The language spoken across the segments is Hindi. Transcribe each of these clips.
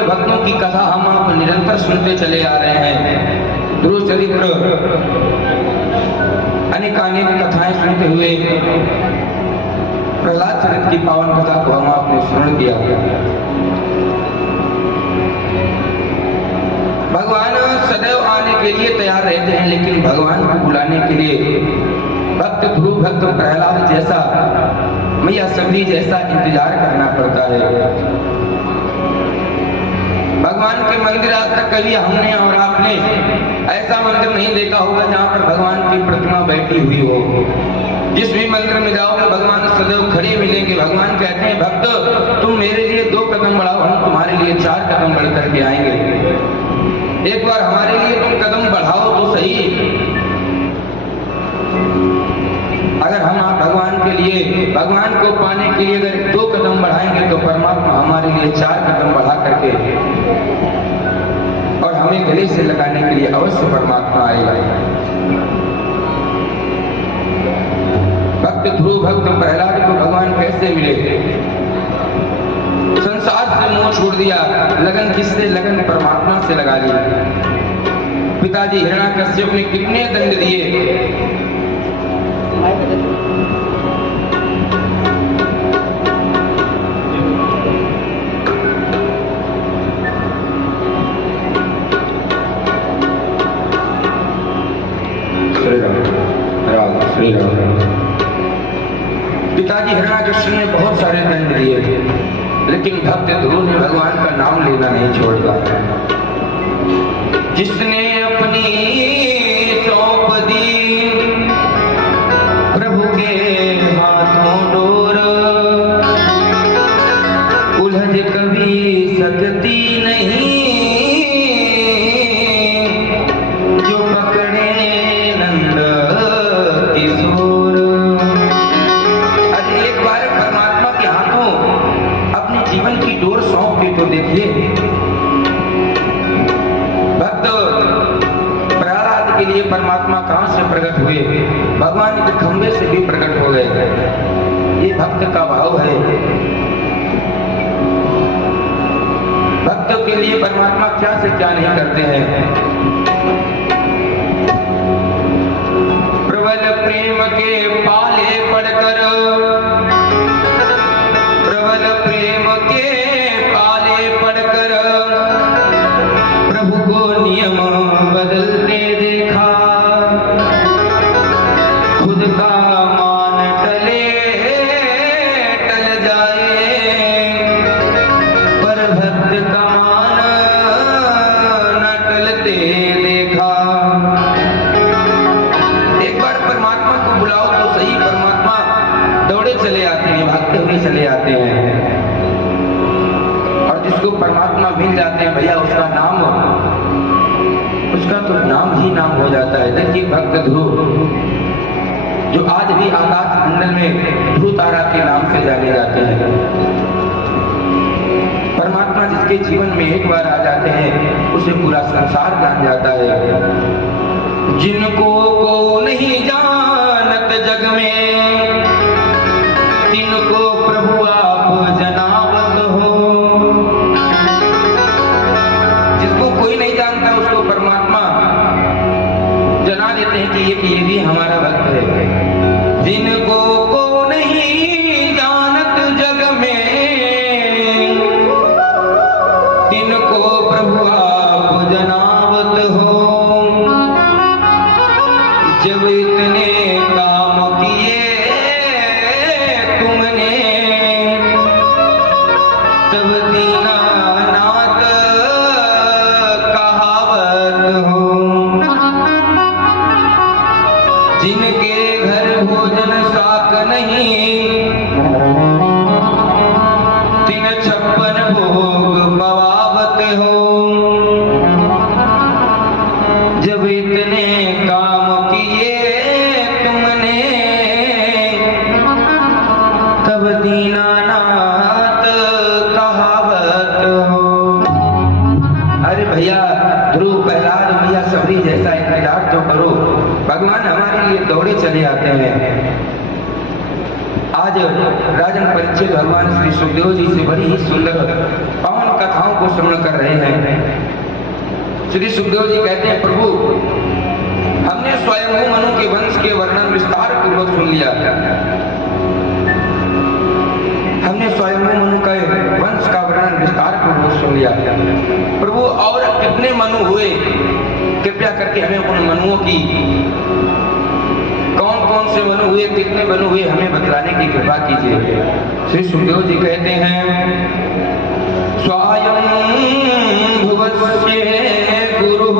के भक्तों की कथा हम आप निरंतर सुनते चले आ रहे हैं। ध्रुव चरित्र अनेकानेक कथाएं सुनते हुए प्रहलाद चरित्र की पावन कथा को हम आपने श्रवण किया। भगवान सदैव आने के लिए तैयार रहते हैं, लेकिन भगवान को बुलाने के लिए भक्त ध्रुव भक्त प्रहलाद जैसा, मैया सबरी जैसा इंतजार करना पड़ता है। भगवान के मंदिर आज तक कभी हमने और आपने ऐसा मंदिर नहीं देखा होगा जहां पर भगवान की प्रतिमा बैठी हुई हो। जिस भी मंदिर में जाओगे भगवान सदैव खड़े मिलेंगे। भगवान कहते हैं भक्त तुम मेरे लिए 2 कदम बढ़ाओ, हम तुम्हारे लिए 4 कदम बढ़ करके आएंगे। एक बार हमारे लिए तुम कदम बढ़ाओ तो सही। अगर हम आप भगवान के लिए, भगवान को पाने के लिए अगर 2 कदम बढ़ाएंगे तो परमात्मा हमारे लिए 4 कदम बढ़ा करके और हमें गले से लगाने के लिए अवश्य परमात्मा आएगा। भक्त ध्रुव भक्त प्रहलाद को भगवान कैसे मिले? संसार से मोह छोड़ दिया, लगन किससे? लगन परमात्मा से लगा ली। पिताजी हिरण्याकश्यप ने कितने दंड दिए, पिताजी हिरण्याकश्यप ने बहुत सारे दंड दिए, लेकिन भक्त ध्रुव ने भगवान का नाम लेना नहीं छोड़ा। जिसने अपनी सौंप दी प्रभु के हाथों डोर, उलझ कभी सकती नहीं जो पकड़े नंद किशोर। अरे एक बार परमात्मा के हाथों अपने जीवन की डोर सौंप के तो देखिए। भक्त प्रहलाद के लिए परमात्मा कहां से प्रकट हुए? भगवान के खंभे से भी प्रकट हो गए। ये भक्त का भाव है। भक्त के लिए परमात्मा क्या से क्या नहीं करते हैं। प्रबल प्रेम के पाले पड़कर, प्रबल प्रेम के पाले पड़कर प्रभु को नियम बदलते देखा। खुद का मान टले टल जाए, पर भक्त का मान न टलते देखा। एक बार परमात्मा को बुलाओ तो सही, परमात्मा दौड़े चले आते हैं, भागते हुए चले आते हैं। और जिसको परमात्मा मिल जाते हैं भैया, उसका नाम, उसका तो नाम ही नाम हो जाता है। देखिए भक्त ध्रुव जो आज भी आकाश मंडल में ध्रुव तारा के नाम से जाने जाते हैं। परमात्मा जिसके जीवन में एक बार आ जाते हैं उसे पूरा संसार जान जाता है। जिनको को नहीं जानत जग में, तिनको प्रभु आप जनावत हो। जिसको कोई नहीं जानता उसको परमात्मा जना देते हैं कि ये भी हमारा भक्त है। जिनको को नहीं जानत जग में, तिनको प्रभु आप जनावत हो। जब इतने काम किए तुमने, तब दीनानाथ कहावत हो। जिनके घर भोजन साक नहीं, तिन 56 भोग पवावत हो। जब इतने काम किए तुमने, तब दीनानाथ कहावत हो। अरे भैया ध्रुव प्रहलाद मैया सबरी जैसा इंतजार तो करो। भगवान हमारे लिए दौड़े चले आते हैं। आज राजन परीक्षित भगवान श्री सुखदेव जी से बड़ी ही सुंदर पावन कथाओं को श्रवण कर रहे हैं। श्री सुखदेव जी कहते हैं, प्रभु हमने स्वयंभू मनु के वंश के वर्णन विस्तार पूर्वक सुन लिया। हमने स्वयंभू मनु का वंश का वर्णन विस्तार पूर्वक सुन लिया। प्रभु और कितने मनु हुए, कृपया करके हमें उन मनुओं की, कौन कौन से मनु हुए, कितने मनु हुए, हमें बतलाने की कृपा कीजिए। श्री सुखदेव जी कहते हैं, स्वयं भुवस्य गुरुः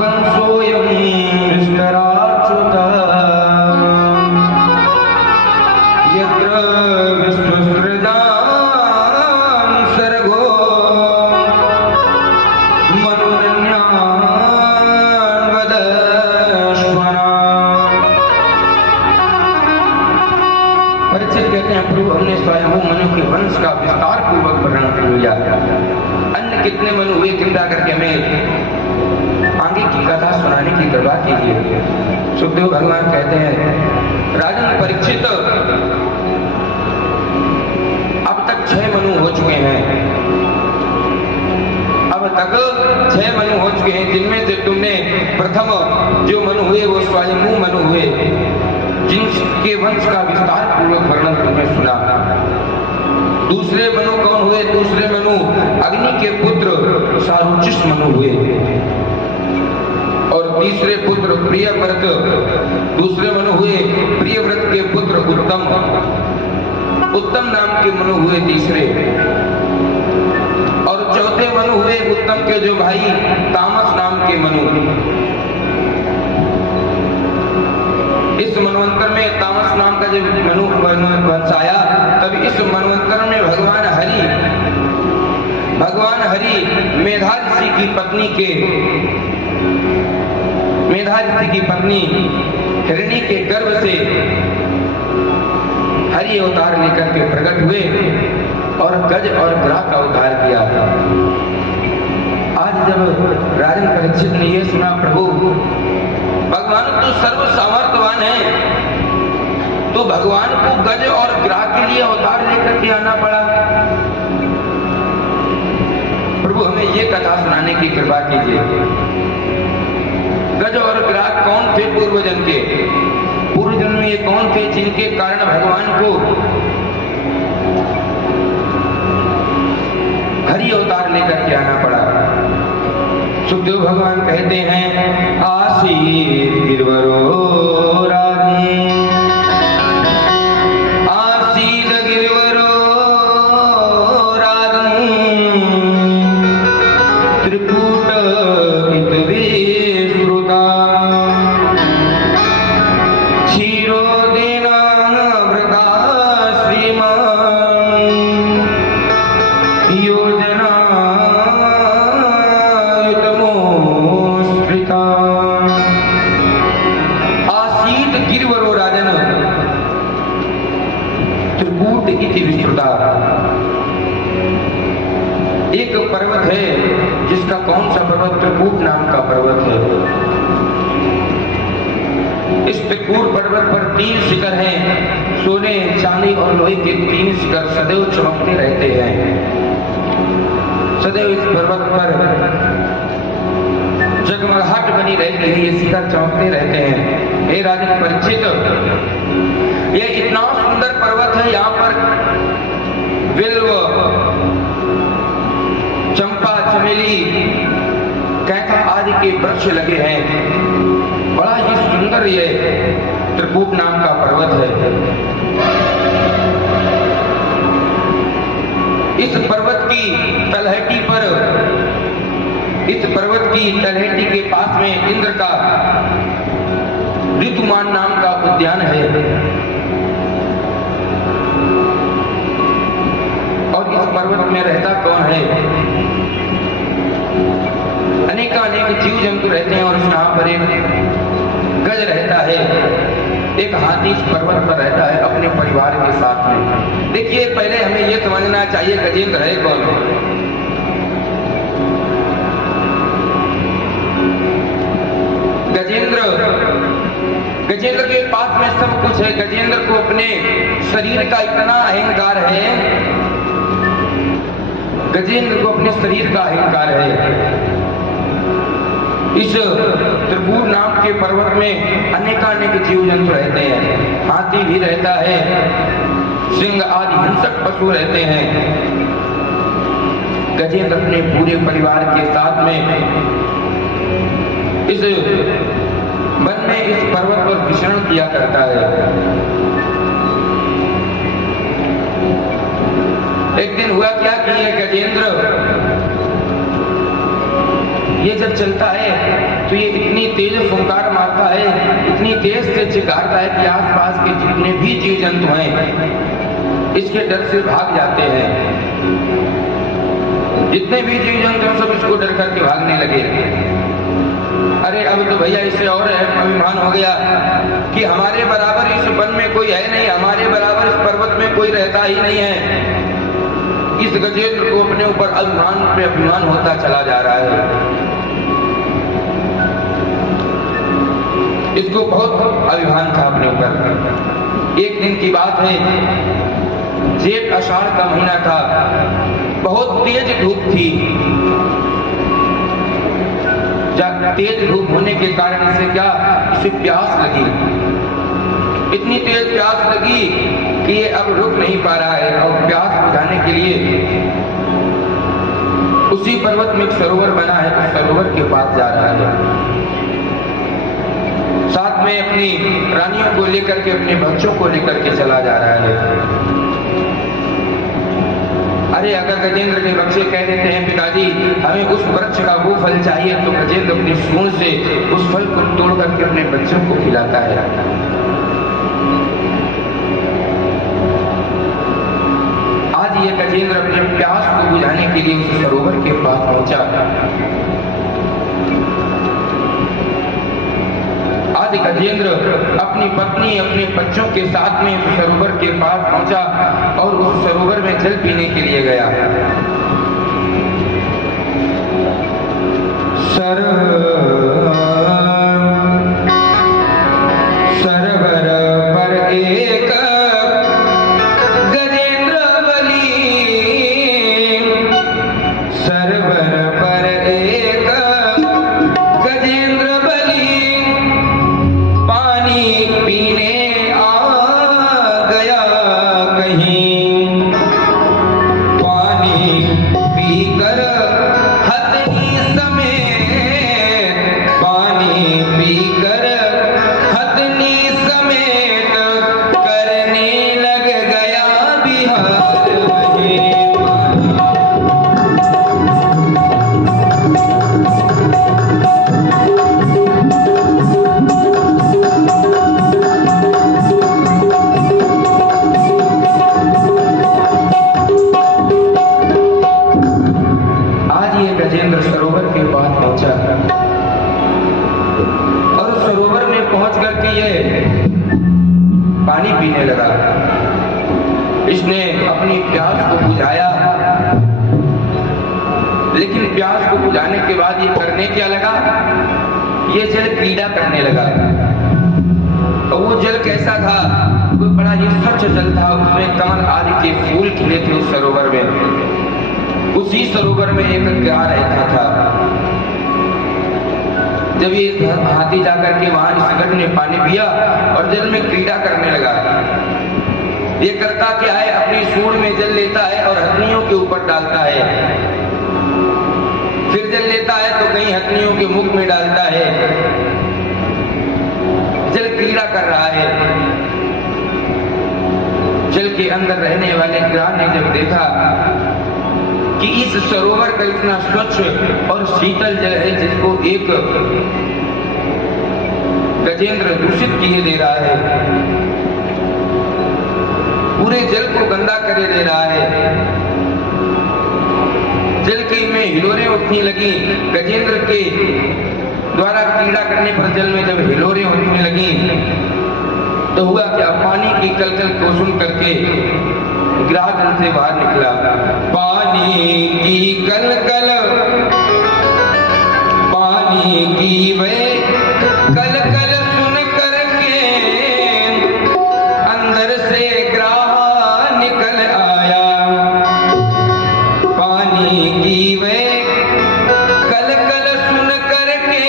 वंशोऽयं विस्तराच्युतः यत्र विश्वसृजां सर्गो मनुरन्यान् वदश्वना। परीक्षित कहते हैं, प्रभु हमने स्वयं मनु के वंश का विस्तार पूर्वक वर्णन कर लिया। अन्य कितने मनु हुए, कृपया करके हमें आगे की कथा सुनाने की कृपा कीजिए। सुखदेव भगवान कहते हैं, राजन परीक्षित, अब तक 6 मनु हो चुके हैं। अब तक 6 मनु हो चुके हैं, जिनमें से तुमने प्रथम जो मनु हुए वो स्वयंभू मनु हुए, जिनके वंश का विस्तार पूर्वक वर्णन तुमने सुना। दूसरे मनु कौन हुए? दूसरे मनु अग्नि के पुत्र सारुचिष मनु हुए। और तीसरे पुत्र प्रियव्रत, दूसरे मनु हुए प्रियव्रत के पुत्र उत्तम, उत्तम नाम के मनु हुए तीसरे। और चौथे मनु हुए उत्तम के जो भाई तामस नाम के मनु। इस मनवंतर में तामस नाम का जब मनु वंश आया, तब इस मनवंतर में भगवान हरि मेधा ऋषि की पत्नी हिरणी के गर्भ से हरि अवतार लेकर के प्रकट हुए और गज और ग्राह का उद्धार किया। आज जब राजन परीक्षित ने यह सुना, प्रभु भगवान तो सर्व सामर्थ्यवान है, तो भगवान को गज और ग्राह के लिए अवतार लेकर के आना पड़ा। प्रभु हमें ये कथा सुनाने की कृपा कीजिए। गज और ग्राह कौन थे पूर्व जन्म के? पूर्व जन्म में ये कौन थे जिनके कारण भगवान को हरि अवतार लेकर के आना पड़ा? सुखदेव भगवान कहते हैं, आसीत गिरवरो राधे, आसीत गिरवरो राधे, त्रिकूट विश्रुता, क्षीरोदेना व्रता श्रीमान, योजना गिरवरो राजन त्रिकूट इति विश्रुता। एक पर्वत है जिसका कौन सा पर्वत? त्रिकूट नाम का पर्वत है। इस त्रिकूट पर्वत पर 3 शिखर हैं, सोने चांदी और लोहे के 3 शिखर सदैव चमकते रहते हैं। सदैव इस पर्वत पर जगमगाहट बनी रहती है, ये शिखर चमकते रहते हैं। हे राजन परीक्षित, ये इतना सुंदर पर्वत है, यहाँ पर बिल्व, चंपा, चमेली, कैथा आदि के वृक्ष लगे हैं। बड़ा ही सुंदर ये त्रिकूट नाम का पर्वत है। इस पर्वत की तलहटी के पास में इंद्र का ऋतुमान नाम का उद्यान है। और इस पर्वत में रहता कौन है? अनेक जीव जंतु रहते हैं और यहाँ पर एक गज रहता है, एक हाथी इस पर्वत पर रहता है अपने परिवार के साथ में। देखिए, पहले हमें यह समझना चाहिए गजेंद्र है कौन। गजेंद्र के पास में सब कुछ है। गजेंद्र को अपने शरीर का इतना अहंकार है गजेंद्र को अपने शरीर का अहंकार है। इस त्रिपुर नाम के पर्वत में अनेकानेक जीव जंतु रहते हैं। हाथी भी रहता है, सिंह आदि हिंसक पशु रहते हैं। गजेंद्र अपने पूरे परिवार के साथ में इस वन में, इस पर्वत पर विचरण किया करता है। एक दिन हुआ क्या कि ये गजेंद्र ये जब चलता है तो ये इतनी तेज फुंकार मारता है, इतनी तेज से चिल्लाता है कि आसपास के जितने भी जीव जंतु हैं इसके डर से भाग जाते हैं। जितने भी जीव जंतु सब इसको डर करके भागने लगे। अरे अब तो भैया इससे और अभिमान हो गया कि हमारे बराबर इस वन में कोई है नहीं, हमारे बराबर इस पर्वत में कोई रहता ही नहीं है। इस गजेंद्र को अपने ऊपर अभिमान पे अभिमान होता चला जा रहा है। इसको बहुत अभिमान था अपने ऊपर। एक दिन की बात है, जेठ आषाढ़ का महीना था, बहुत तेज धूप थी। तेज धूप होने के कारण इसे क्या, इसे प्यास लगी। इतनी तेज प्यास लगी कि ये अब रुक नहीं पा रहा है और प्यास बुझाने के लिए उसी पर्वत में एक सरोवर बना है, उस सरोवर के पास जा रहा है। साथ में अपनी रानियों को लेकर के, अपने बच्चों को लेकर के चला जा रहा है। अरे अगर गजेंद्र के बच्चे कह देते हैं पिताजी हमें उस वृक्ष का वो फल चाहिए, तो गजेंद्र अपनी सूंड से उस फल को तोड़ करके अपने बच्चों को खिलाता है। आज ये गजेंद्र अपने प्यास को बुझाने के लिए उस सरोवर के पास पहुंचा। आज गजेंद्र अपनी पत्नी, अपने बच्चों के साथ में उस सरोवर के पास पहुंचा और उस सरोवर में जल पीने के लिए गया। सरोवर पर एक गजेंद्र बली, सरोवर पर एक गजेंद्र बली, पानी पीने आ गया कहीं, पानी पीकर हथनी समेत, पानी पीकर हथनी समेत करने लग गया बिहार वही। गजेंद्र सरोवर के पास पहुंचा और सरोवर में पहुंच करके ये पानी पीने लगा। इसने अपनी प्यास को बुझाया, लेकिन प्यास को बुझाने के बाद ये करने क्या लगा, ये जल क्रीड़ा करने लगा। और वो जल कैसा था, वो बड़ा ही स्वच्छ जल था। उसमें कमल आदि के फूल खिले थे उस सरोवर में। उसी सरोवर में एक गाय रहता था। जब ये हाथी जाकर के वहां इस गढ़ ने पानी पिया और जल में क्रीड़ा करने लगा। ये करता क्या है, अपनी सूंड में जल लेता है और हथनियों के ऊपर डालता है, फिर जल लेता है तो कहीं हथनियों के मुख में डालता है। जल क्रीड़ा कर रहा है। जल के अंदर रहने वाले ग्राह ने जब देखा कि इस सरोवर का इतना स्वच्छ और शीतल जल है जिसको एक गजेंद्र दूषित किए दे रहा है, पूरे जल को गंदा करे दे रहा है। जल के में हिलोरें उठने लगी। गजेंद्र के द्वारा क्रीड़ा करने पर जल में जब हिलोरें उठने लगी तो हुआ क्या, पानी की कलकल को सुन करके ग्राहक से बाहर निकला। पानी की कलकल, पानी की वे कलकल सुन करके अंदर से ग्राह निकल आया। पानी वाणी की वे कल कल सुन करके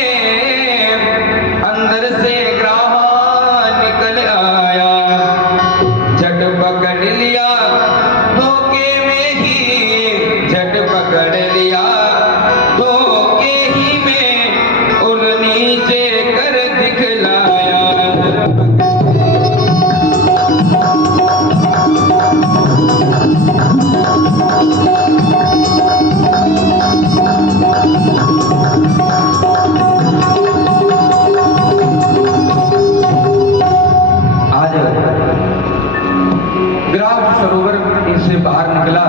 अंदर से ग्राह निकल आया, झट पकड़ लिया धोखे में ही, झट पकड़ लिया धोखे ही में उन नीचे कर दिखलाया। सरोवर से बाहर निकला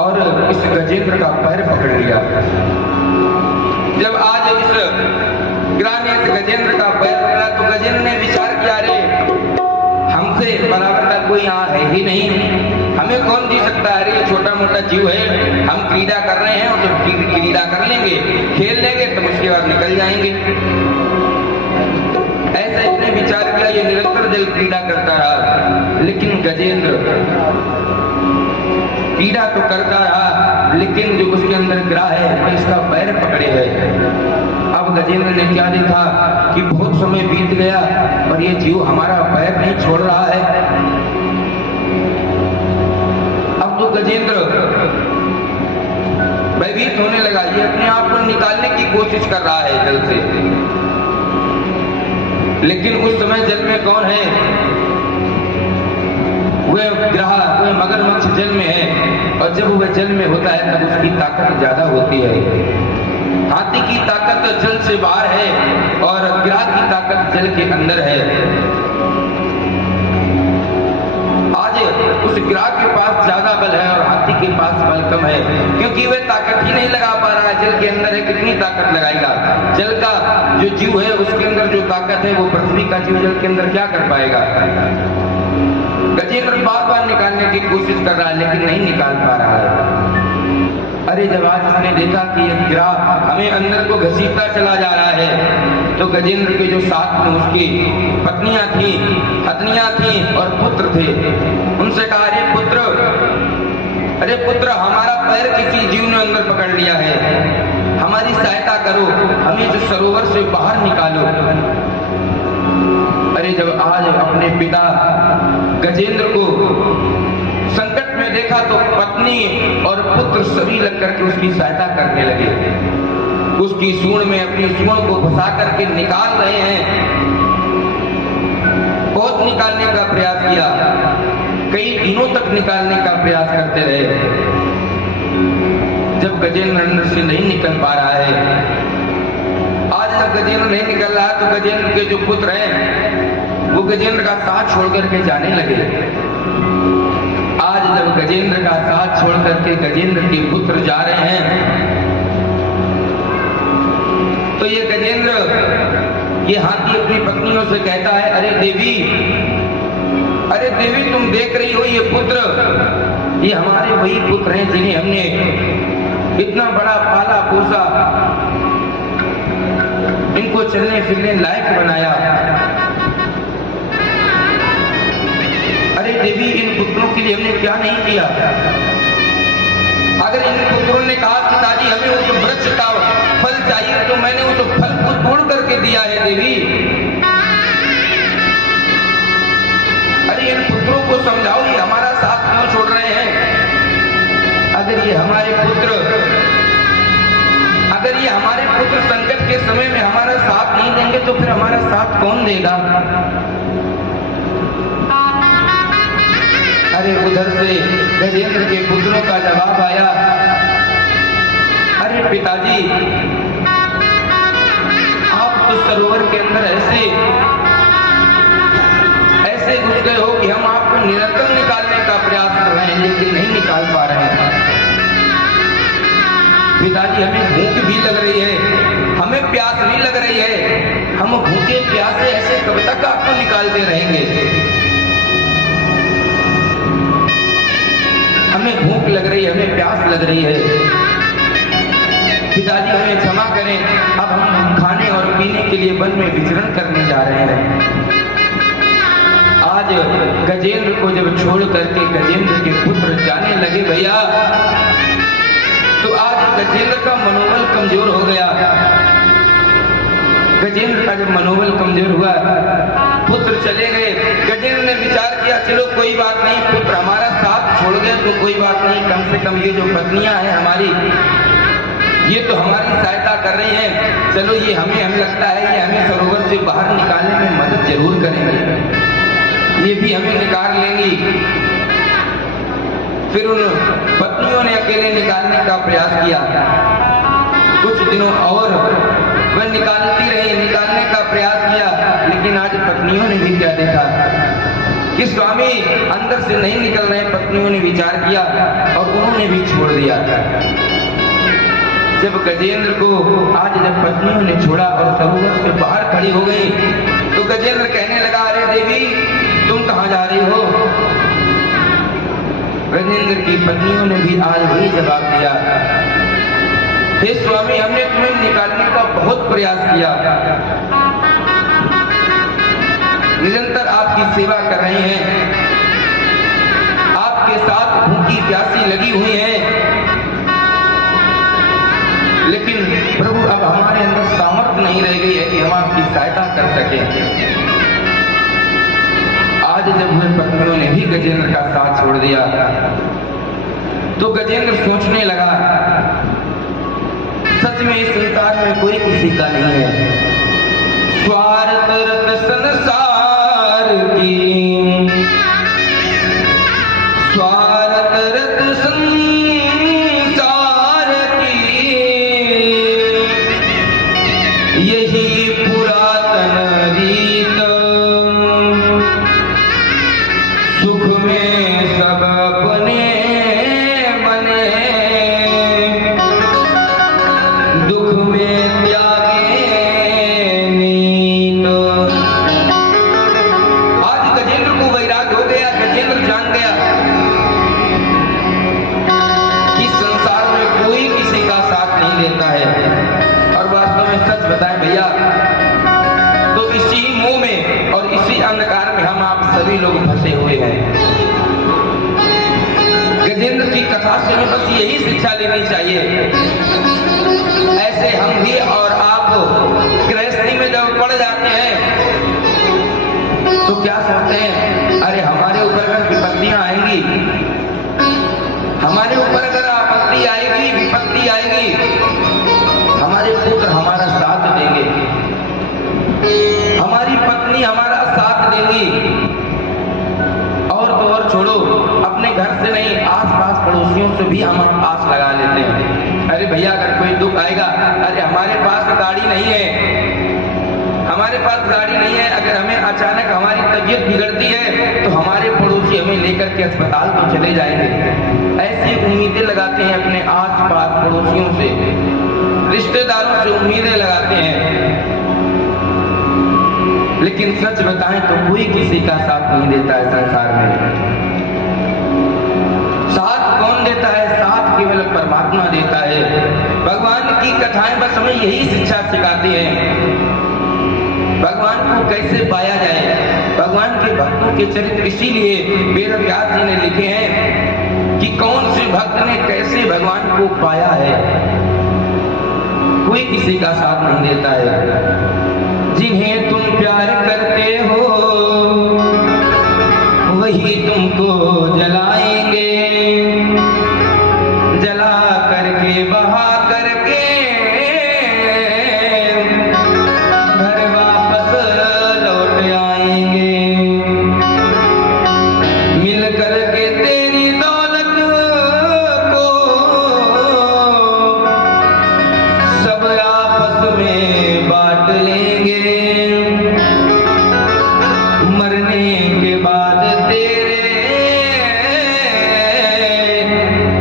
और इस गजेंद्र का पैर पकड़ लिया। जब आज इस ग्राह ने इस गजेंद्र का पैर पकड़ा तो गजेंद्र ने विचार किया, रे हमसे बराबर का कोई यहाँ है ही नहीं, हमें कौन जी सकता है, अरे छोटा मोटा जीव है, हम क्रीड़ा कर रहे हैं और जब क्रीड़ा कर लेंगे खेल लेंगे तो उसके बाद निकल जाएंगे। ऐसा इसने विचार किया, ये निरंतर जल क्रीड़ा करता रहा, लेकिन गजेंद्र क्रीड़ा तो करता रहा लेकिन जो उसके अंदर ग्राह है वह इसका पैर पकड़े है। अब गजेंद्र ने क्या देखा कि बहुत समय बीत गया और ये जीव हमारा पैर नहीं छोड़ रहा है। अब तो गजेंद्र भयभीत होने लगा, ये अपने आप को निकालने की कोशिश कर रहा है जल से, लेकिन उस समय जल में कौन है, वह ग्राह वह मगरमच्छ जल में है और जब वह जल में होता है तब उसकी ताकत ज्यादा होती है। हाथी की ताकत जल से बाहर है और ग्राह की ताकत जल के अंदर है। आज उस ग्राह के पास ज्यादा बल है और हाथी के पास बल कम है, क्योंकि वह ताकत ही नहीं लगा पा रहा है। जल के अंदर है, कितनी ताकत लगाएगा, जल का जो जीव है उसके अंदर जो ताकत है वो पृथ्वी का जीव जल के अंदर क्या कर पाएगा। गजेंद्र बार बार निकालने की कोशिश कर रहा है लेकिन नहीं निकाल पा रहा है। अरे जब आज उसने देखा कि यह ग्राह हमें अंदर को घसीटता चला जा रहा है तो गजेंद्र के जो साथ में उसकी पत्नियां थी, पत्नियां थी और पुत्र थे, उनसे कहा, अरे पुत्र हमारा पैर किसी जीव ने अंदर पकड़ लिया है, हमारी सहायता करो, हमें जो सरोवर से बाहर निकालो। अरे जब आज अपने पिता गजेंद्र को संकट में देखा तो पत्नी और पुत्र सभी लग करके उसकी सहायता करने लगे। उसकी सूंड में अपनी सूंड को फंसा करके निकाल रहे हैं। बहुत निकालने का प्रयास किया, कई दिनों तक निकालने का प्रयास करते रहे। जब गजेंद्र अंदर से नहीं निकल पा रहा है, आज जब गजेंद्र नहीं निकल रहा तो गजेंद्र के जो पुत्र हैं वो गजेंद्र का साथ छोड़ करके जाने लगे। आज जब गजेंद्र का साथ छोड़ करके गजेंद्र के पुत्र जा रहे हैं तो ये गजेंद्र, ये हाथी अपनी पत्नियों से कहता है, अरे देवी तुम देख रही हो ये पुत्र, ये हमारे वही पुत्र हैं जिन्हें हमने इतना बड़ा पाला पोसा, इनको चलने फिरने लायक बनाया। अरे देवी इन पुत्रों के लिए हमने क्या नहीं किया। अगर इन पुत्रों ने कहा पिताजी हमें उस वृक्ष का फल चाहिए तो मैंने उस फल को तोड़ करके दिया है देवी। अरे इन पुत्रों को समझाओ ये हमारा साथ क्यों छोड़ रहे हैं। अगर ये हमारे पुत्र संकट के समय में हमारा साथ नहीं देंगे तो फिर हमारा साथ कौन देगा। अरे उधर से गजेंद्र के पुत्रों का जवाब आया, अरे पिताजी आप तो सरोवर के अंदर ऐसे घुस गए हो कि हम आपको निरंतर निकालने का प्रयास कर रहे हैं लेकिन नहीं निकाल पा रहे हैं। पिताजी हमें भूख भी लग रही है, हमें प्यास भी लग रही है, हम भूखे प्यासे ऐसे कब तक आपको निकालते रहेंगे। हमें भूख लग रही है, हमें प्यास लग रही है, पिताजी हमें क्षमा करें, अब हम खाने और पीने के लिए वन में विचरण करने जा रहे हैं। आज गजेंद्र को जब छोड़ करके गजेंद्र के पुत्र जाने लगे भैया, तो आज गजेंद्र का मनोबल कमजोर हो गया। गजेंद्र का जब मनोबल कमजोर हुआ, पुत्र चले गए, गजेंद्र ने विचार किया चलो कोई बात नहीं, पुत्र हमारा साथ छोड़ गए तो कोई बात नहीं, कम से कम ये जो पत्नियां हैं हमारी, ये तो हमारी सहायता कर रही हैं, चलो ये हमें लगता है ये हमें सरोवर से बाहर निकालने में मदद जरूर करेंगे, ये भी हमें निकाल लेंगी। फिर उन पत्नियों ने अकेले निकालने का प्रयास किया। कुछ दिनों और वह निकालती रही, निकालने का प्रयास किया, लेकिन आज पत्नियों ने भी क्या देखा कि स्वामी अंदर से नहीं निकल रहे। पत्नियों ने विचार किया और उन्होंने भी छोड़ दिया। जब गजेंद्र को आज जब पत्नियों ने छोड़ा और सरोवर से बाहर खड़ी हो गई, तो गजेंद्र कहने लगा अरे देवी तुम कहां जा रही हो? गजेंद्र की पत्नियों ने भी आज वही जवाब दिया, हे स्वामी हमने तुम्हें निकालने का बहुत प्रयास किया, निरंतर आपकी सेवा कर रहे हैं, आपके साथ भूखी प्यासी लगी हुई हैं, लेकिन प्रभु अब हमारे अंदर सामर्थ्य नहीं रह गई है कि हम आपकी सहायता कर सकें। आज जब उन पत्नियों ने भी गजेंद्र का साथ छोड़ दिया, तो गजेंद्र सोचने लगा सच में इस संसार में कोई किसी का नहीं है। स्वार्थ रत संसार की, स्वार्थ रत संसार की, यही पुरातन रीत, सुख में सब अपने बने, दुख में त्यागे नीत। आज गजेंद्र को वैराग हो गया। गजेंद्र जान गया कि संसार में कोई किसी का साथ नहीं लेता है। और वास्तव में सच बताएं भैया, तो इसी मोह में और इसी अंधकार में हम आप सभी लोग फंसे हुए हैं। गजेंद्र की कथा से हमें बस यही शिक्षा लेनी चाहिए। ऐसे हम भी और आप गृहस्थी में जब पड़ जाते हैं तो क्या सोचते हैं, अरे हमारे ऊपर अगर विपत्तियां आएंगी, हमारे ऊपर अगर आपत्ति आएगी, विपत्ति आएगी, हमारे पुत्र हमारा साथ देंगे, हमारी पत्नी हमारा साथ देंगी, और तो और छोड़ो अपने घर से नहीं आसपास पड़ोसियों से भी हम आस लगा लेते हैं। अरे भैया अगर कोई दुख आएगा, अरे हमारे पास गाड़ी नहीं है, हमारे पास गाड़ी नहीं है, अगर हमें अचानक हमारी तबीयत बिगड़ती है तो हमारे पड़ोसी हमें लेकर के अस्पताल तो चले जाएंगे। ऐसी उम्मीदें लगाते हैं अपने आसपास पड़ोसियों से, रिश्तेदारों से उम्मीदें लगाते हैं। लेकिन सच बताएं तो कोई किसी का साथ नहीं देता है संसार में। साथ कौन देता है? साथ केवल परमात्मा देता है। भगवान की कथाएं बस हमें यही शिक्षा सिखाती हैं। भगवान को कैसे पाया जाए, भगवान के भक्तों के चरित्र इसीलिए वेद व्यास जी ने लिखे हैं कि कौन से भक्त ने कैसे भगवान को पाया है। कोई किसी का साथ नहीं देता है। जिन्हें तुम प्यार करते हो वही तुमको जलाएंगे, जला करके बहा करके घर वापस लौट आएंगे। मिल करके तेरी दौलत को सब आपस में बांट लेंगे। मरने के बाद तेरे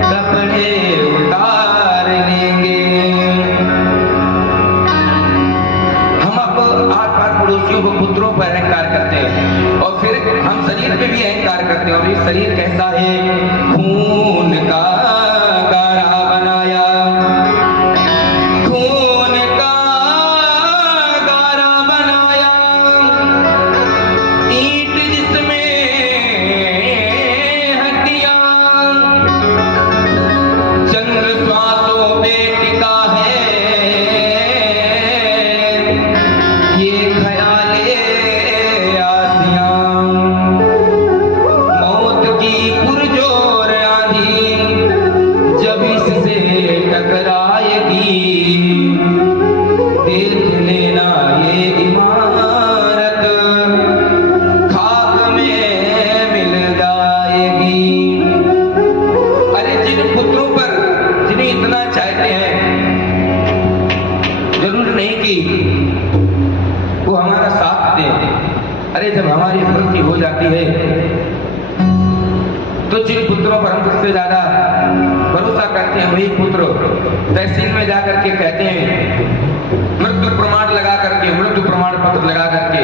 कपड़े उतार लेंगे। हम अब आसपास पड़ोसियों को पुत्रों पर अहंकार करते हैं और फिर हम शरीर पे भी अहंकार करते हैं। और ये शरीर कैसा है? खून का गारा बनाया, खून का गारा बनाया, ईंट जिसमें तो जिन पुत्रों पर हम सबसे ज्यादा भरोसा करते हैं वही पुत्र तहसील में जाकर के कहते हैं, मृत्यु प्रमाण लगा करके, मृत्यु प्रमाण पत्र लगा करके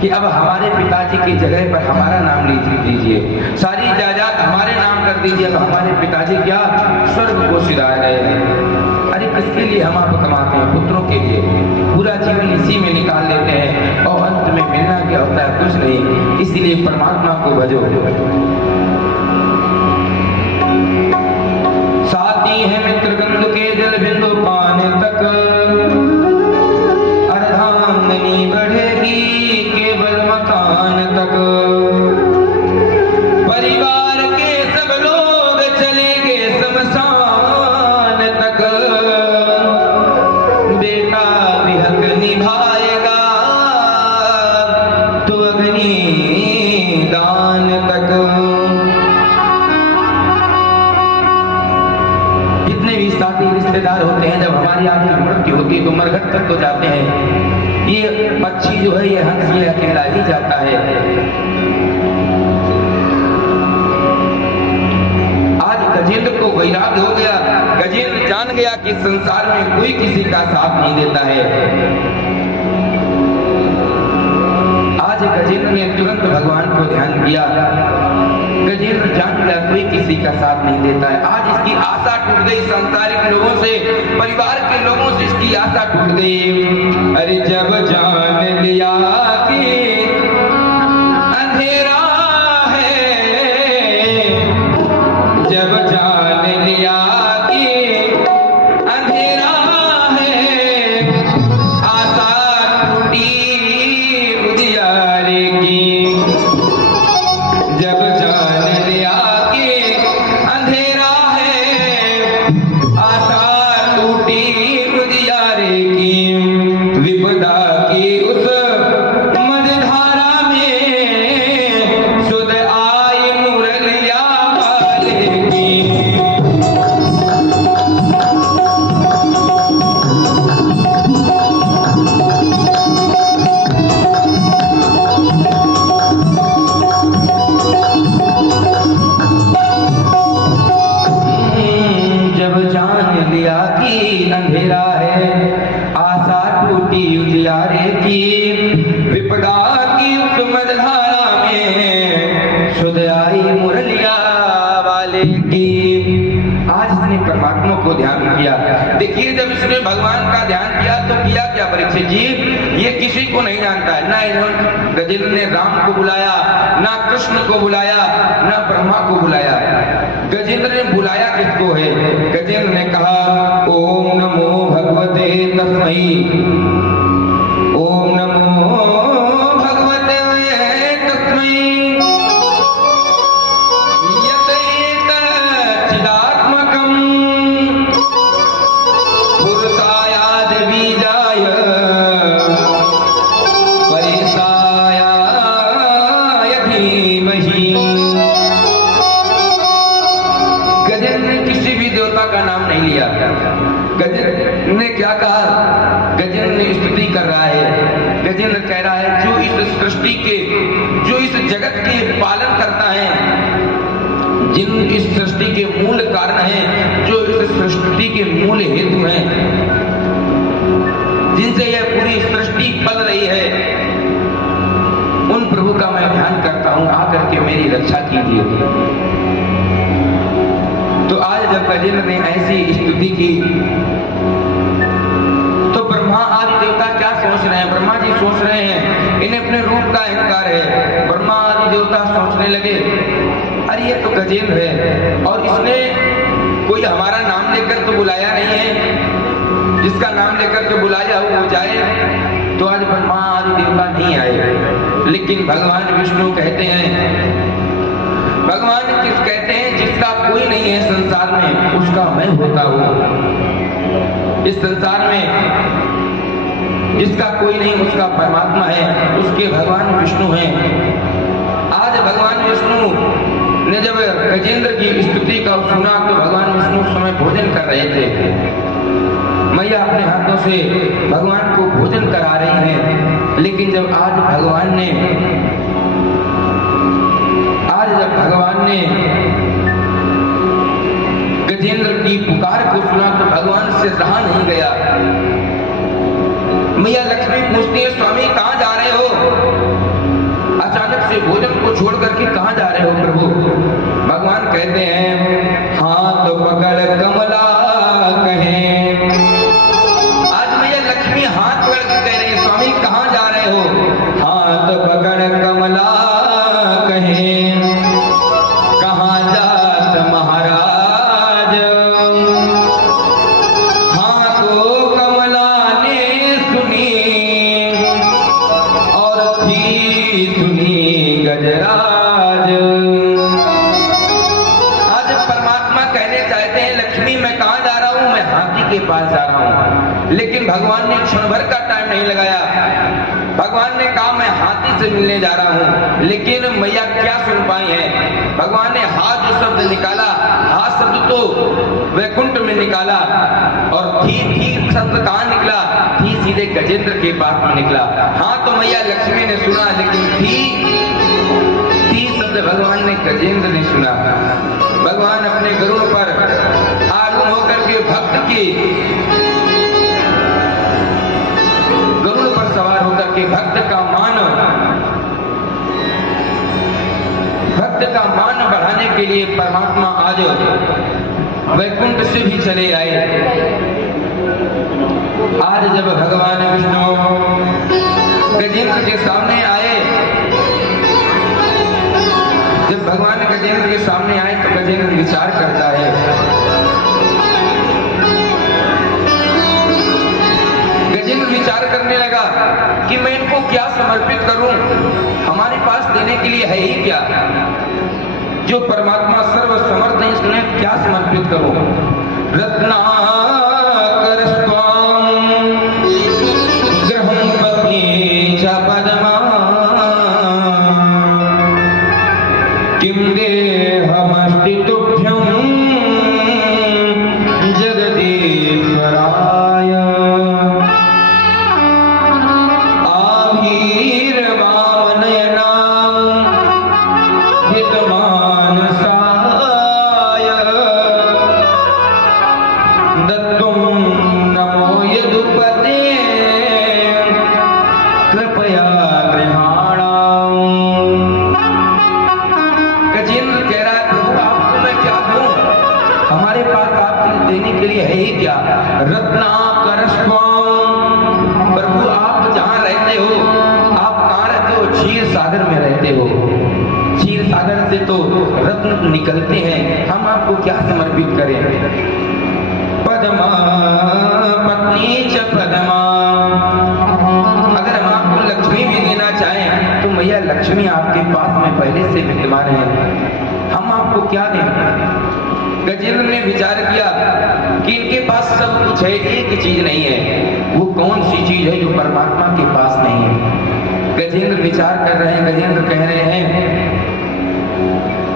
कि अब हमारे पिताजी की जगह पर हमारा नाम लिख दीजिए, सारी जायदाद हमारे नाम कर दीजिए। अब हमारे पिताजी क्या स्वर्ग को सिधा रहे हैं। अरे किसके लिए हम आप कमाते हैं? पुत्रों के लिए। पूरा जीवन इसी में निकाल देते हैं और अंत में मिलना क्या होता है? कुछ नहीं। इसीलिए परमात्मा को भजो। साथी है मित्र गंध के जल बिंदु पान तक, अर्धांगनी बढ़ेगी केवल मकान तक। परिवार के सब लोग चलेंगे शमशान तक, बेटा भी हक निभाएगा तो अग्नि दान तक। जितने भी साथी रिश्तेदार होते हैं, जब हमारी आखिरी मृत्यु होती है तो मरघट तक तो जाते हैं। ये पक्षी जो है, ये हंस ये अकेला ही जाता है। आज गजेंद्र को वैराग्य हो गया। गजेंद्र जान गया कि संसार में कोई किसी का साथ नहीं देता है। आज गजेंद्र ने तुरंत भगवान को ध्यान किया। गजेंद्र जान गया कोई किसी का साथ नहीं देता है। आज इसकी आशा टूट गई, सांसारिक लोगों से, परिवार के लोगों से इसकी आशा टूट गई। अरे जब जान लिया कि अंधेरा है, जब जान लिया कि अंधेरा है, आशा टूटी उजियारे की। जब जान लिया कि अंधेरा है, आशा टूटी उजियारे की। विपदा की उस मझधारा में सुध आई मुरलिया वाले की। जब जान लिया कि अंधेरा है, आशा टूटी उजियारे की। विपदा की उस मझधारा में सुध आई मुरलिया वाले की। आज इसने परमात्मा को ध्यान किया। देखिए, जब इसने भगवान का ध्यान किया तो किया क्या परीक्षित जी? ये किसी को नहीं जानता है। ना गजेंद्र ने राम को बुलाया, ना कृष्ण को बुलाया, ना ब्रह्मा को बुलाया। गजेंद्र ने बुलाया किसको है? गजेंद्र ने कहा, ओम नमो भगवते तस्मै, ओम नमो भगवते तस्मै, यतेत चिदात्मकं पुरुषायाद बीजाय परिसायाय धीमहि। गजेंद्र ने किसी भी देवता का नाम नहीं लिया। गजेंद्र ने क्या कहा? गजेंद्र ने स्तुति कर रहा है। गजेंद्र कह रहा है, जो इस सृष्टि के, जो इस जगत के पालन करता है, जिन इस सृष्टि के मूल कारण हैं, जो इस सृष्टि के मूल हेतु हैं, जिनसे यह पूरी सृष्टि पल रही है, उन प्रभु का मैं ध्यान करता हूं, आकर के मेरी रक्षा कीजिए। तो आज जब गजेंद्र ने ऐसी स्तुति की तो ब्रह्मा आदि देवता क्या सोच रहे हैं? ब्रह्मा जी सोच रहे हैं इन्हें अपने रूप का अहंकार है। ब्रह्मा आदि देवता सोचने लगे, अरे ये तो गजेंद्र है और इसने कोई हमारा नाम लेकर तो बुलाया नहीं है। जिसका नाम लेकर के बुलाया वो जाए। तो आज ब्रह्मा आदि देवता नहीं आए। लेकिन भगवान विष्णु कहते हैं, भगवान किस कहते हैं, जिसका कोई नहीं है संसार में उसका मैं होता हूं। इस संसार में जिसका कोई नहीं उसका परमात्मा है, उसके भगवान विष्णु हैं। आज भगवान विष्णु ने जब गजेंद्र की स्तुति का सुना तो भगवान विष्णु उस समय भोजन कर रहे थे। मैया अपने हाथों से भगवान को भोजन करा रही हैं। लेकिन जब आज भगवान ने गजेंद्र की पुकार को सुना तो भगवान से रहा नहीं गया। मैया लक्ष्मी पूछती है, स्वामी कहां जा रहे हो? अचानक से भोजन को छोड़ करके कहां जा रहे हो प्रभु? भगवान कहते हैं, हाथ पकड़ कमला कहे। आज मैया लक्ष्मी हाथ पकड़ के कह रही है, स्वामी कहां जा रहे हो? हाथ पकड़ कमला कहे, कहां जात महाराज? हाँ तो कमला ने सुनी और थी सुनी गजराज। आज परमात्मा कहने चाहते हैं, लक्ष्मी मैं कहां जा रहा हूं? मैं हाथी के पास जा रहा हूं। लेकिन भगवान ने क्षण भर का टाइम नहीं लगाया। भगवान ने कहा मैं हाथी से मिलने जा रहा हूं। लेकिन मैया क्या सुन पाई है? भगवान ने हाथ जो शब्द निकाला, हाथ शब्द तो वैकुंठ में निकाला और थी शब्द कहां निकला? थी सीधे गजेंद्र के पास में निकला। हाँ तो मैया लक्ष्मी ने सुना, लेकिन थी शब्द भगवान ने गजेंद्र ने सुना। भगवान अपने गरुड़ पर आरूढ़ होकर के भक्त के गरुड़ पर सवार होकर के भक्त का मान बढ़ाने के लिए परमात्मा आज वैकुंठ से भी चले आए। आज जब भगवान विष्णु गजेंद्र के सामने आए, जब भगवान गजेंद्र के सामने आए तो गजेंद्र विचार करता है। गजेंद्र विचार करने लगा कि मैं इनको क्या समर्पित करूं? हमारे पास देने के लिए है ही क्या? जो परमात्मा सर्व समर्थ है, इसमें क्या समर्पित करूं? रत्नाकर स्वाम ग्रहं पत्नी च पद्मा किं देहमस्ति तुभ्यं जगदीश्वराय रत्नाकर स्वाम। प्रभु आप जहां रहते हो, आप कहां रहते हो? क्षीर सागर में रहते हो। क्षीर सागर से तो रत्न निकलते हैं, हम आपको क्या समर्पित करें? पद्मा पत्नी च पद्मा। अगर हम आपको लक्ष्मी भी देना चाहें तो मैया लक्ष्मी आपके पास में पहले से विद्यमान है, हम आपको क्या दें? गजेंद्र ने विचार किया कि इनके पास सब कुछ है, एक चीज नहीं है। वो कौन सी चीज है जो परमात्मा के पास नहीं है? गजेंद्र विचार कर रहे हैं। गजेंद्र कह रहे हैं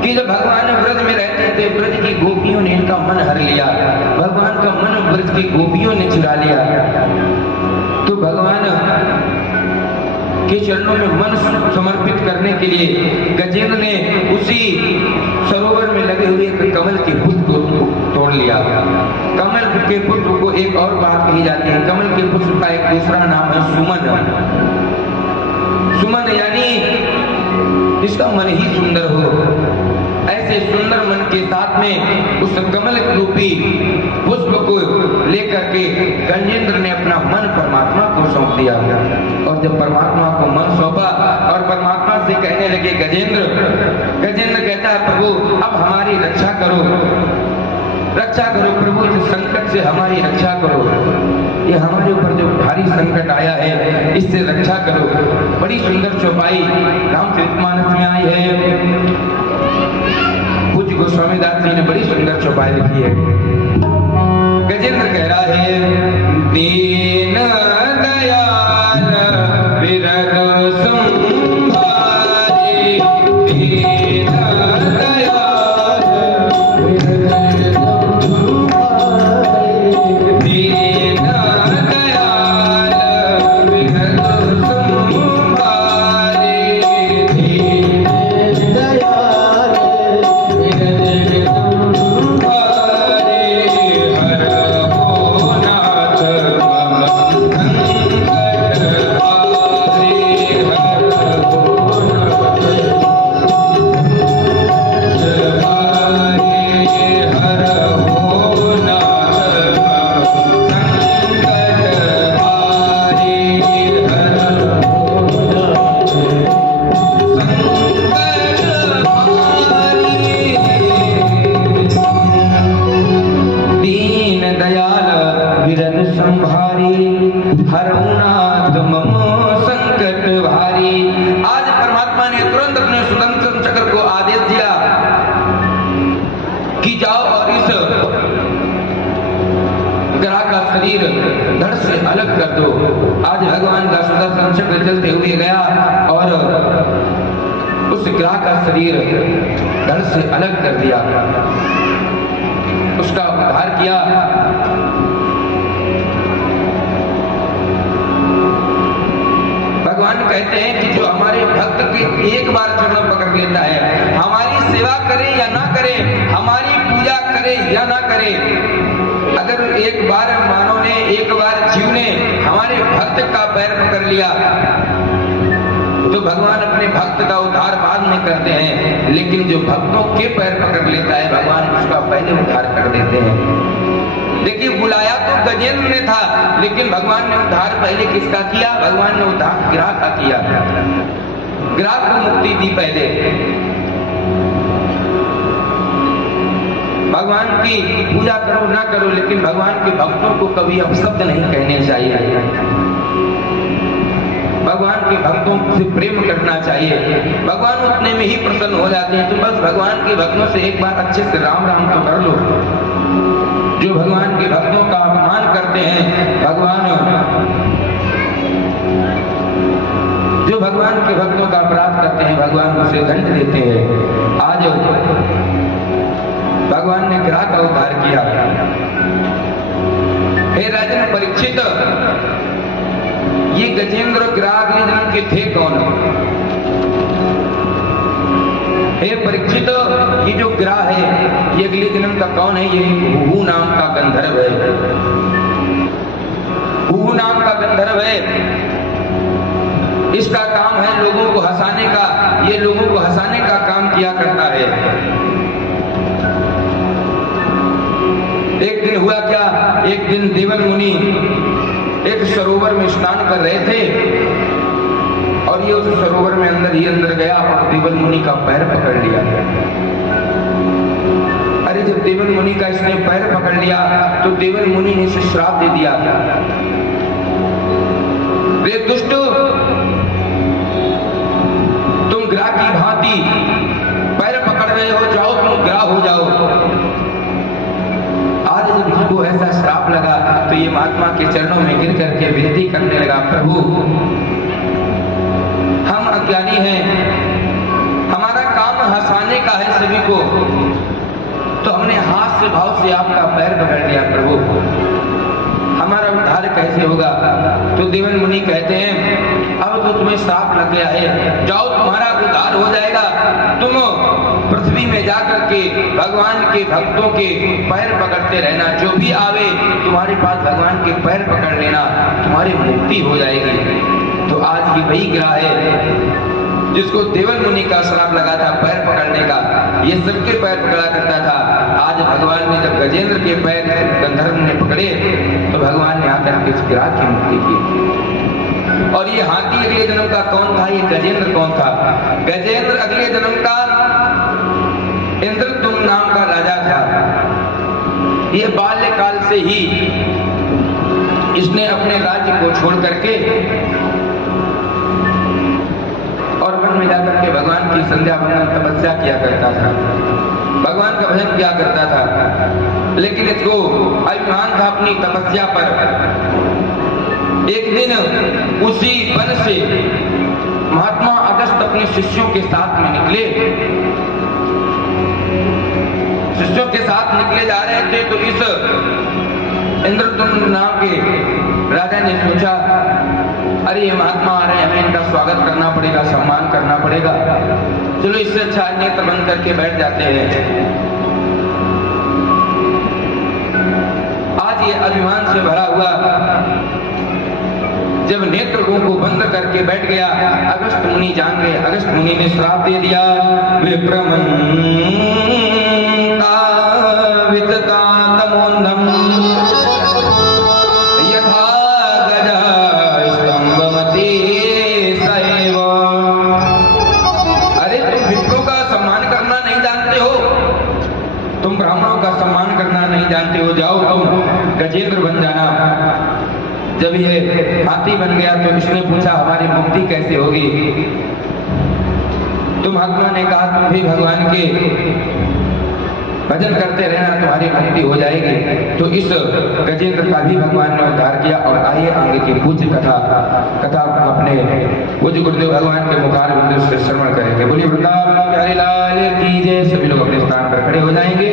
कि जब भगवान व्रज में रहते थे, ब्रज की गोपियों ने इनका मन हर लिया। भगवान का मन ब्रज की गोपियों ने चुरा लिया। तो भगवान के चरणों में मन समर्पित करने के लिए गजेंद्र ने उसी सरोवर में लगे हुए एक कमल के पुष्प को तोड़ लिया। कमल के पुष्प को एक और बात कही जाती है, कमल के पुष्प का एक दूसरा नाम है सुमन। सुमन यानी जिसका मन ही सुंदर हो। ऐसे सुंदर मन के साथ में उस कमल रूपी पुष्प को लेकर के गजेंद्र ने अपना मन परमात्मा को सौंप दिया। और जब परमात्मा को मन सौंपा और परमात्मा से कहने लगे गजेंद्र कहता है, प्रभु अब हमारी रक्षा करो प्रभु, इस संकट से हमारी रक्षा करो। ये हमारे ऊपर जो भारी संकट आया है, इससे रक्षा करो। बड़ी सुंदर चौपाई रामचरितमानस में आई है। पूज्य गोस्वामी दास जी ने बड़ी सुंदर चौपाई लिखी है। गजेंद्र कह रहा है, दीन दयाल विरग संभारे, दीन दयाल विरग संभारे, दीन दयाल विरग संभारे, दीन दयाल शरीर धड़ से अलग कर दो। आज भगवान का सुदर्शन चक्र चलते हुए गया और उस ग्राह का शरीर धड़ से अलग कर दिया, उसका उद्धार किया। भगवान कहते हैं कि जो हमारे भक्त के एक बार चरण पकड़ लेता है, हमारी सेवा करे या ना करे, हमारी पूजा करे या ना करे, अगर एक बार मानव ने, एक बार जीव ने हमारे भक्त का पैर पकड़ लिया तो भगवान अपने भक्त का उद्धार बाद में करते हैं, लेकिन जो भक्तों के पैर पकड़ लेता है भगवान उसका पहले उद्धार कर देते हैं। देखिए, बुलाया तो गजेंद्र ने था, लेकिन भगवान ने उद्धार पहले किसका किया? भगवान ने उद्धार ग्राह का किया, ग्राह को मुक्ति दी पहले। भगवान की पूजा करो ना करो, लेकिन भगवान के भक्तों को कभी अपशब्द नहीं कहने चाहिए। भगवान के भक्तों से प्रेम करना चाहिए, भगवान उतने में ही प्रसन्न हो जाते हैं। तो बस भगवान के भक्तों से एक बार अच्छे से राम राम तो कर लो। जो भगवान के भक्तों का अपमान करते हैं, जो भगवान के भक्तों का अपराध करते हैं, भगवान उसे दंड देते हैं। आज भगवान ने ग्राह का उद्धार किया। हे राजन परीक्षित, ये गजेंद्र ग्राह अगले जन्म के थे कौन? हे परीक्षित, ये जो ग्राह है ये अगले जन्म का कौन है? ये हुहू नाम का गंधर्व है। हुहू नाम का गंधर्व है, इसका काम है लोगों को हंसाने का। ये लोगों को हंसाने का काम किया करता है। एक दिन हुआ क्या, एक दिन देवन मुनि एक सरोवर में स्नान कर रहे थे और ये उस सरोवर में अंदर ही अंदर गया और देवन मुनि का पैर पकड़ लिया। अरे जब देवन मुनि का इसने पैर पकड़ लिया तो देवन मुनि ने इसे श्राप दे दिया, रे दुष्ट, तुम ग्राह की भांति पैर पकड़ रहे हो, जाओ तुम ग्राह हो जाओ। आज जब इसको ऐसा श्राप लगा तो ये महात्मा के चरणों में गिर करके विनती करने लगा, प्रभु हम अज्ञानी हैं, हमारा काम हंसाने का है सभी को, तो हमने हास्य भाव से आपका पैर पकड़ लिया, प्रभु हमारा उद्धार कैसे होगा? तो देवन मुनि कहते हैं अब तो तुम्हें श्राप लग गया है, जाओ तुम्हारा उद्धार हो जाएगा। तुम पृथ्वी में जाकर के भगवान के भक्तों के पैर पकड़ते रहना, जो भी आवे तुम्हारे पास भगवान के पैर पकड़ लेना, तुम्हारी मुक्ति हो जाएगी। तो आज ये वही ग्राह है जिसको देवन मुनि का श्राप लगा था पैर पकड़ने का, ये सबके पैर पकड़ा करता था। आज भगवान ने जब गजेंद्र के पैर गंधर्व ने पकड़े तो भगवान ने आकर के इस ग्राह की मुक्ति की। और ये हाथी अगले जन्म का कौन था? ये गजेंद्र कौन था? गजेंद्र अगले जन्म का इंद्रद्युम्न नाम का राजा था। ये बाल्यकाल से ही इसने अपने राज्य को छोड़ करके और वन में जाकर के भगवान की संध्या वंदन तपस्या किया करता था, भगवान का भजन किया करता था। लेकिन इसको अभिमान था अपनी तपस्या पर। एक दिन उसी वन से महात्मा अगस्त अपने शिष्यों के साथ में निकले, शिष्यों के साथ निकले जा रहे थे तो इस इंद्रद्युम्न नाम के राजा ने सोचा अरे ये महात्मा आ रहे हैं, हमें इनका स्वागत करना पड़ेगा, सम्मान करना पड़ेगा, चलो इससे अच्छा नेत्र बंद करके बैठ जाते हैं। आज ये अभिमान से भरा हुआ जब नेत्रों को बंद करके बैठ गया, अगस्त मुनि जान गए। अगस्त मुनि ने श्राप दे दिया, अरे तुम विप्रों का सम्मान करना नहीं जानते हो, तुम ब्राह्मणों का सम्मान करना नहीं जानते हो, जाओ तुम गजेंद्र बन जाना। जब ये हाथी बन गया तो इसने पूछा हमारी मुक्ति कैसे होगी? तो महात्मा ने कहा तुम भी भगवान भजन करते रहना, तुम्हारी मुक्ति हो जाएगी। तो इस गजेंद्र का भी भगवान ने उद्धार किया। और आइए आगे की पूज्य कथा अपने पूज्य गुरुदेव भगवान के मुखार बिंदु से श्रवण करेंगे। बोलिए वृंदावन बिहारी लाल की जय। सभी लोग अपने स्थान पर खड़े हो जाएंगे।